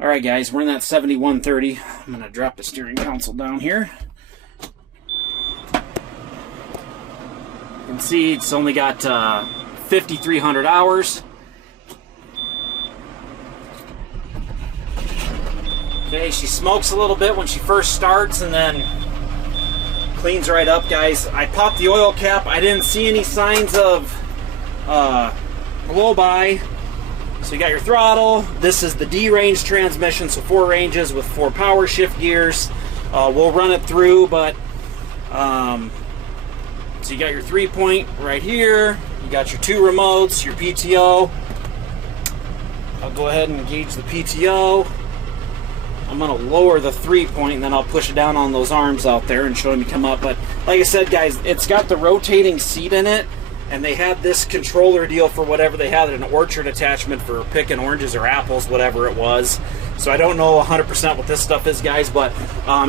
Alright guys, we're in that 7130. I'm going to drop the steering console down here. You can see it's only got 5,300 hours. Okay, she smokes a little bit when she first starts and then cleans right up, guys. I popped the oil cap. I didn't see any signs of blow-by. So you got your throttle. This is the D range transmission, so 4 ranges with 4 power shift gears. We'll run it through, but so you got your 3-point right here. You got your 2 remotes, your PTO. I'll go ahead and engage the PTO. I'm going to lower the 3-point and then I'll push it down on those arms out there and show them to come up. But like I said, guys, it's got the rotating seat in it, and they had this controller deal for whatever they had, an orchard attachment for picking oranges or apples, whatever it was. So I don't know 100% what this stuff is, guys, but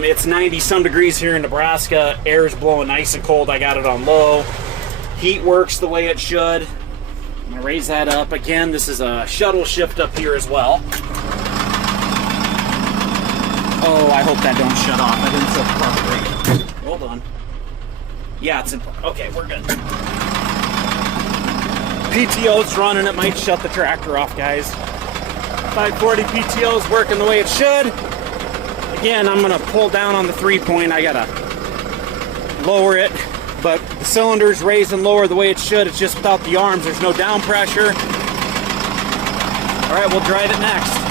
it's 90-some degrees here in Nebraska. Air is blowing nice and cold. I got it on low. Heat works the way it should. I'm going to raise that up. Again, this is a shuttle shift up here as well. Oh, I hope that don't shut off. I didn't set the proper rate. Hold on. Yeah, it's in. Okay, we're good. PTO's running. It might shut the tractor off, guys. 540 PTO's working the way it should. Again, I'm going to pull down on the 3-point. I got to lower it, but the cylinder's raised and lower the way it should. It's just without the arms. There's no down pressure. All right, we'll drive it next.